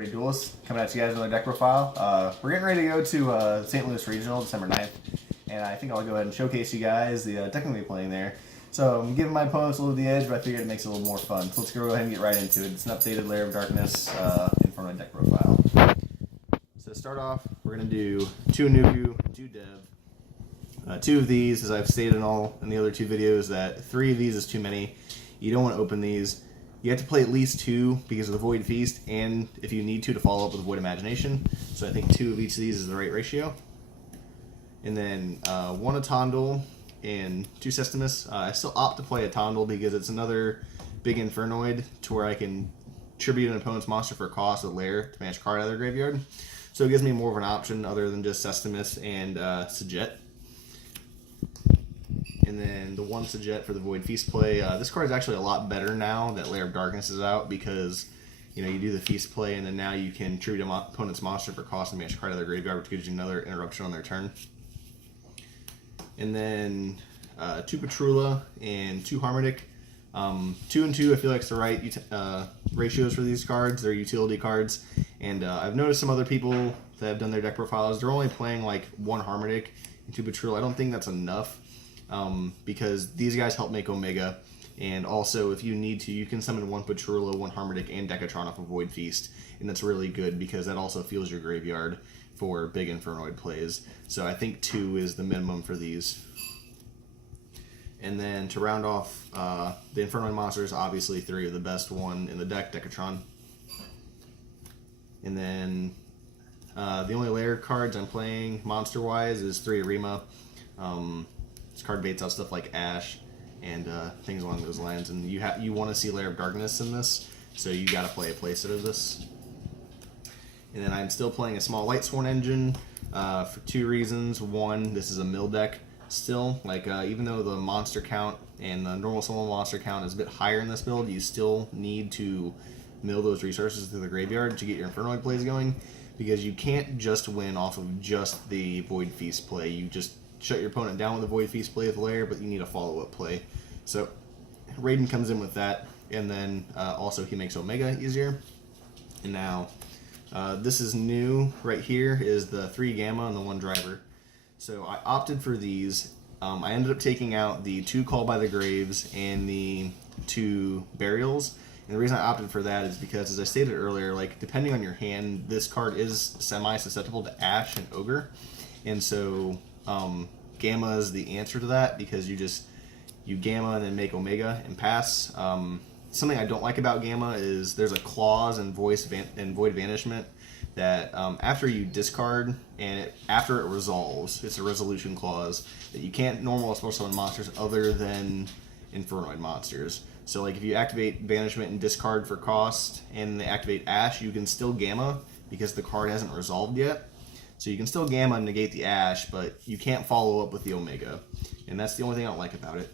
Great Duelists, coming at you guys with another deck profile. We're getting ready to go to St. Louis Regional, December 9th, and I think I'll go ahead and showcase you guys the deck I'm going to be playing there. So I'm giving my opponents a little of the edge, but I figured it makes it a little more fun. So let's go ahead and get right into it. It's an updated Lair of Darkness Infernoid deck profile. So to start off, we're going to do 2 Nuku, 2 Dev. 2 of these, as I've stated in the other 2 videos, that 3 of these is too many. You don't want to open these. You have to play at least 2 because of the Void Feast, and if you need to follow up with Void Imagination. So I think 2 of each of these is the right ratio. And then 1 Atondal and 2 Sestimus. I still opt to play Atondal because it's another big Infernoid to where I can tribute an opponent's monster for a cost with Lair to manage a card out of their graveyard. So it gives me more of an option other than just Sestimus and Sajet. And then the 1 Sajet for the Void Feast play. This card is actually a lot better now that Lair of Darkness is out because you do the Feast play and then now you can tribute an opponent's monster for cost and manage a card out of their graveyard, which gives you another interruption on their turn. And then 2 Patrula and 2 Harmonic. 2 and 2 I feel like it's the right ratios for these cards. They're utility cards. And I've noticed some other people that have done their deck profiles, they're only playing like 1 Harmonic and 2 Patrula. I don't think that's enough. Because these guys help make Omega, and also if you need to, you can summon 1 Patrula, 1 Harmonic, and Decatron off of Void Feast, and that's really good because that also fuels your graveyard for big Infernoid plays. So I think 2 is the minimum for these. And then to round off the Infernoid monsters, obviously 3 are the best one in the deck, Decatron. And then the only Lair cards I'm playing monster-wise is 3 Arima. This card baits out stuff like Ash and things along those lines, and you want to see Lair of Darkness in this, so you got to play a playset of this. And then I'm still playing a small Lightsworn engine for 2 reasons. 1, this is a mill deck still. Like even though the monster count and the normal summon monster count is a bit higher in this build, you still need to mill those resources through the graveyard to get your Infernoid plays going, because you can't just win off of just the Void Feast play. You just shut your opponent down with a Void Feast play with Lair, but you need a follow-up play. So Raiden comes in with that, and then also he makes Omega easier. And now this is new right here, is the 3 Gamma and the 1 Driver. So I opted for these. I ended up taking out the 2 Call by the Graves and the 2 Burials. And the reason I opted for that is because, as I stated earlier, like depending on your hand, this card is semi-susceptible to Ash and Ogre. And so Gamma is the answer to that, because you Gamma and then make Omega and pass. Something I don't like about Gamma is there's a clause in Void Vanishment that after you discard and after it resolves, it's a resolution clause that you can't normal special summon monsters other than Infernoid monsters. So like if you activate Banishment and discard for cost and they activate Ash, you can still Gamma because the card hasn't resolved yet. So you can still Gamma and negate the Ash, but you can't follow up with the Omega. And that's the only thing I don't like about it.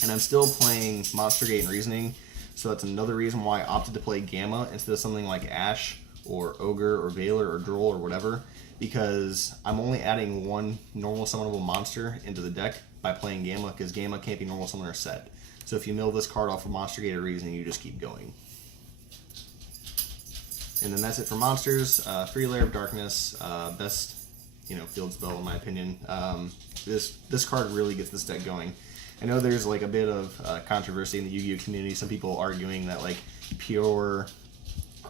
And I'm still playing Monster Gate and Reasoning, so that's another reason why I opted to play Gamma instead of something like Ash or Ogre or Veiler or Droll or whatever, because I'm only adding 1 normal summonable monster into the deck by playing Gamma, because Gamma can't be normal summoner set. So if you mill this card off of Monster Gate or Reasoning, you just keep going. And then that's it for monsters. 3 Lair of Darkness, best field spell in my opinion. This card really gets this deck going. I know there's like a bit of controversy in the Yu-Gi-Oh community. Some people arguing that like pure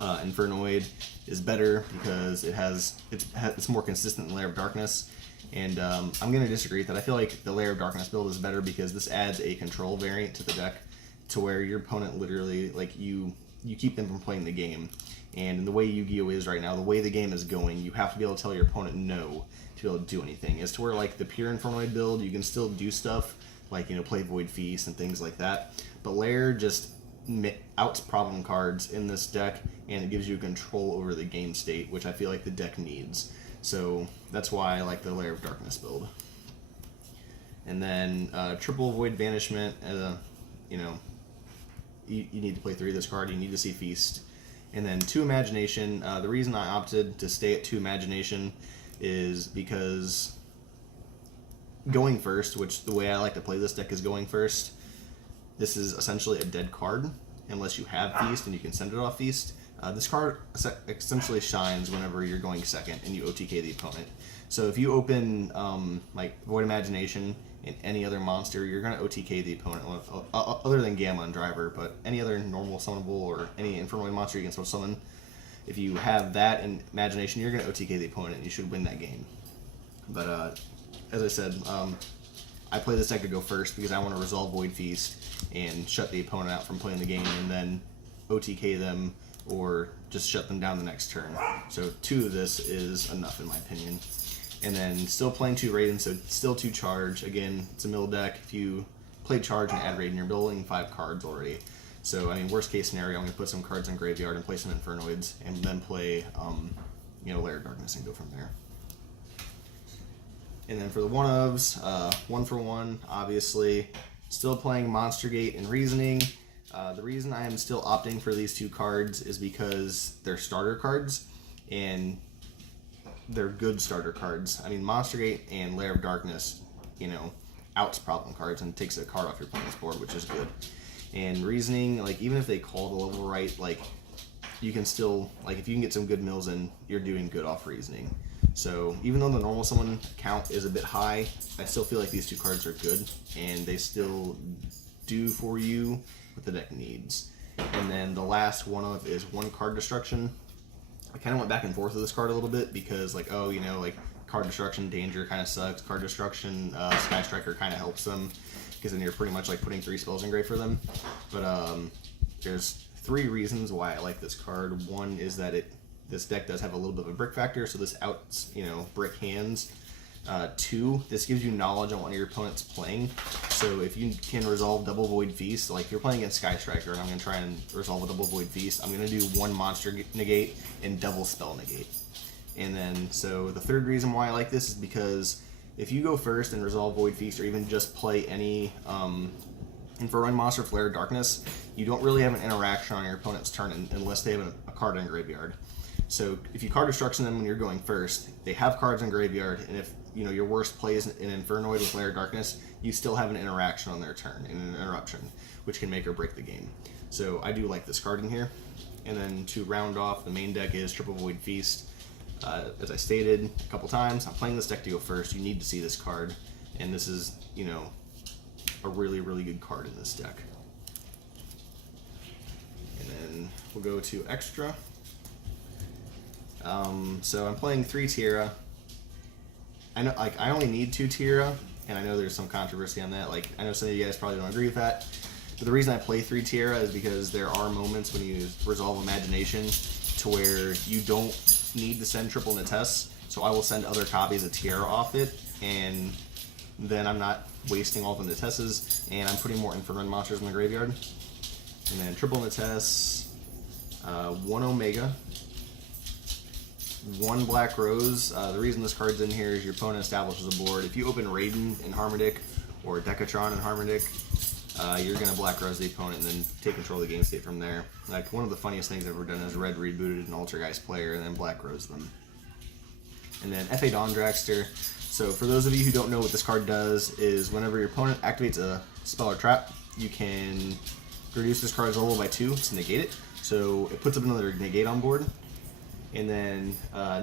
Infernoid is better because it's more consistent than Lair of Darkness. And I'm going to disagree with that. I feel like the Lair of Darkness build is better because this adds a control variant to the deck to where your opponent literally, like you keep them from playing the game. And in the way Yu-Gi-Oh is right now, the way the game is going, you have to be able to tell your opponent no to be able to do anything. As to where like the pure Infernoid build, you can still do stuff like play Void Feast and things like that. But Lair just outs problem cards in this deck, and it gives you control over the game state, which I feel like the deck needs. So that's why I like the Lair of Darkness build. And then triple Void Banishment. You need to play 3 of this card. You need to see Feast. And then 2 Imagination. The reason I opted to stay at 2 Imagination is because going first, which the way I like to play this deck is going first, this is essentially a dead card unless you have Feast and you can send it off Feast. This card essentially shines whenever you're going second and you OTK the opponent. So if you open like Void Imagination and any other monster, you're going to OTK the opponent, other than Gamma and Driver, but any other normal summonable or any Infernoid monster you can summon. If you have that in Imagination, you're going to OTK the opponent and you should win that game. But as I said, I play this deck to go first because I want to resolve Void Feast and shut the opponent out from playing the game, and then OTK them or just shut them down the next turn. So 2 of this is enough in my opinion. And then still playing 2 Raiden, so still 2 charge. Again, it's a mill deck. If you play charge and add Raiden, you're building 5 cards already. So, I mean, worst case scenario, I'm going to put some cards in graveyard and play some Infernoids, and then play, Lair of Darkness and go from there. And then for the 1-ofs, 1-for-1, obviously. Still playing Monster Gate and Reasoning. The reason I am still opting for these 2 cards is because they're starter cards, and they're good starter cards. I mean, Monster Gate and Lair of Darkness, outs problem cards and takes a card off your opponent's board, which is good. And Reasoning, like, even if they call the level right, like, you can still, like, if you can get some good mills in, you're doing good off Reasoning. So even though the normal summon count is a bit high, I still feel like these 2 cards are good, and they still do for you what the deck needs. And then the last 1-of is 1 card destruction. I kind of went back and forth with this card a little bit because, like, card destruction, danger kind of sucks. Card destruction, Sky Striker kind of helps them because then you're pretty much like putting 3 spells in grave for them. But there's 3 reasons why I like this card. One is that this deck does have a little bit of a brick factor, so this outs, brick hands. 2, this gives you knowledge on what your opponent's playing. So if you can resolve double Void Feast, like if you're playing against Sky Striker and I'm going to try and resolve a double Void Feast, I'm going to do 1 monster negate and double spell negate. And then, so the 3rd reason why I like this is because if you go first and resolve Void Feast, or even just play any Infernoid monster with Lair of Darkness, you don't really have an interaction on your opponent's turn unless they have a card in graveyard. So if you card destruction them when you're going first, they have cards in graveyard, and if your worst play is an Infernoid with Lair of Darkness, you still have an interaction on their turn and an interruption, which can make or break the game. So I do like this card in here. And then to round off, the main deck is Triple Void Feast. As I stated a couple times, I'm playing this deck to go first. You need to see this card, and this is, a really, really good card in this deck. And then we'll go to extra. So I'm playing 3 Tierra. I know, like, I only need 2 Tierra, and I know there's some controversy on that. Like, I know some of you guys probably don't agree with that. But the reason I play 3 Tierra is because there are moments when you resolve Imagination to where you don't need to send triple Natess, so I will send other copies of Tierra off it, and then I'm not wasting all the Natesses, and I'm putting more Infernoid monsters in the graveyard. And then triple Natess, 1 Omega, 1 Black Rose. The reason this card's in here is your opponent establishes a board. If you open Raiden in Harmonic or Decatron in Harmonic, you're going to Black Rose the opponent and then take control of the game state from there. Like, one of the funniest things I've ever done is Red rebooted an Altergeist player and then Black Rose them. And then F.A. Dawn Dragster. So for those of you who don't know what this card does, is whenever your opponent activates a spell or trap, you can reduce this card's level by 2 to negate it. So it puts up another negate on board. And then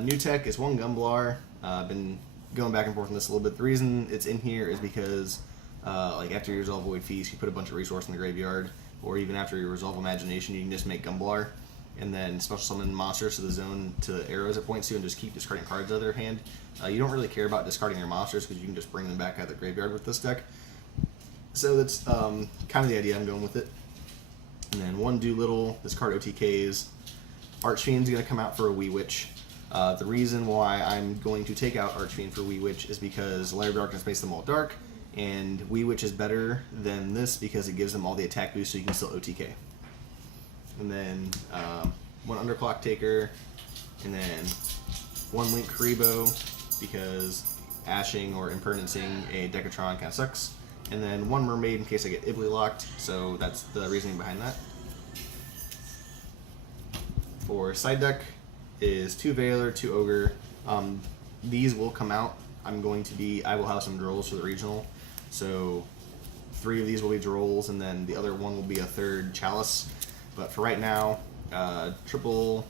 new tech is 1 Gumblar. I've been going back and forth on this a little bit. The reason it's in here is because like after you resolve Void Feast, you put a bunch of resource in the graveyard, or even after you resolve Imagination, you can just make Gumblar and then special summon monsters to the zone to the arrows it points to and just keep discarding cards out of their hand. You don't really care about discarding your monsters because you can just bring them back out of the graveyard with this deck. So that's kind of the idea I'm going with it. And then 1 Doolittle, this card OTKs. Archfiend's going to come out for a Wee Witch. The reason why I'm going to take out Archfiend for Wee Witch is because Lair of Darkness makes them all dark, and Wee Witch is better than this because it gives them all the attack boost so you can still OTK. And then 1 Underclock Taker, and then 1 Link Karibo because ashing or impermanencing a Decatron kind of sucks. And then 1 Mermaid in case I get Ibly locked, so that's the reasoning behind that. For side deck is 2 Veiler, 2 Ogre. These will come out. I will have some Drolls for the regional. So 3 of these will be Drolls, and then the other 1 will be a 3rd Chalice. But for right now, double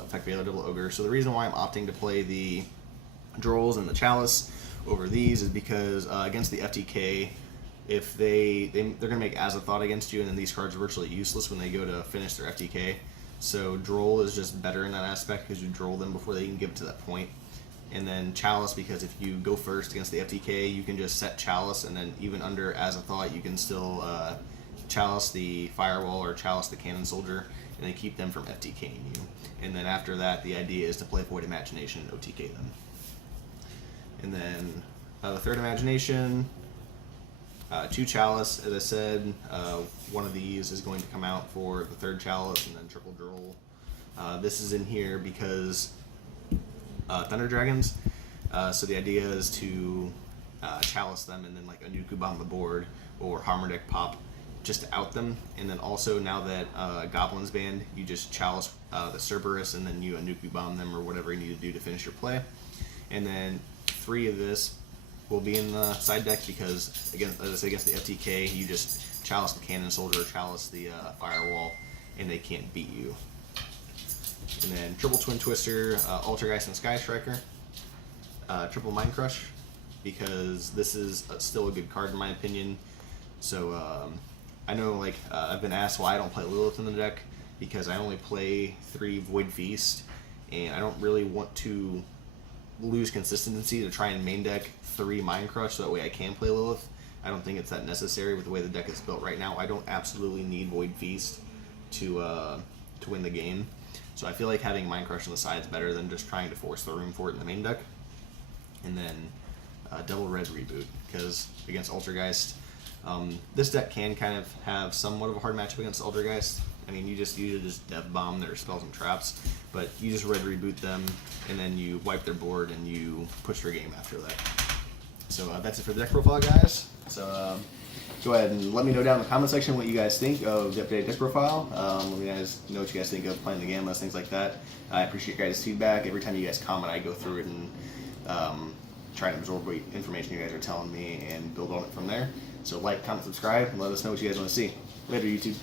effect Veiler, double ogre. So the reason why I'm opting to play the Drolls and the Chalice over these is because against the FTK, if they're gonna make Azathoth against you, and then these cards are virtually useless when they go to finish their FTK. So Droll is just better in that aspect because you droll them before they can get to that point. And then Chalice, because if you go first against the FTK, you can just set Chalice, and then even under Azathoth, you can still Chalice the Firewall or Chalice the Cannon Soldier, and then keep them from FTKing you. And then after that, the idea is to play Void Imagination and OTK them. And then the third Imagination, 2 Chalice, as I said. One of these is going to come out for the third Chalice, and then triple Droll. This is in here because Thunder Dragons. So the idea is to Chalice them and then like a Nuku bomb the board or Hammer Deck pop just to out them. And then also now that Goblins banned, you just Chalice the Cerberus and then you Nuku bomb them or whatever you need to do to finish your play. And then 3 of this will be in the side deck because, again, as I say, against the FTK, you just Chalice the Cannon Soldier, Chalice the Firewall, and they can't beat you. And then triple Twin Twister, Altergeist and Sky Striker, triple Mind Crush, because this is still a good card in my opinion. So I know, like, I've been asked why I don't play Lilith in the deck, because I only play 3 Void Feast, and I don't really want to lose consistency to try and main deck 3 Mind Crush so that way I can play Lilith. I don't think it's that necessary with the way the deck is built right now. I don't absolutely need Void Feast to win the game. So I feel like having Mind Crush on the side is better than just trying to force the room for it in the main deck. And then double Red Reboot, because against Altergeist, this deck can kind of have somewhat of a hard matchup against Altergeist. I mean, you usually just Death Bomb their spells and traps, but you just Red Reboot them, and then you wipe their board, and you push their game after that. So that's it for the deck profile, guys. So go ahead and let me know down in the comment section what you guys think of the updated deck profile. Let me guys know what you guys think of playing the Gammas, things like that. I appreciate your guys' feedback. Every time you guys comment, I go through it and try to absorb what information you guys are telling me and build on it from there. So like, comment, subscribe, and let us know what you guys want to see. Later, YouTube.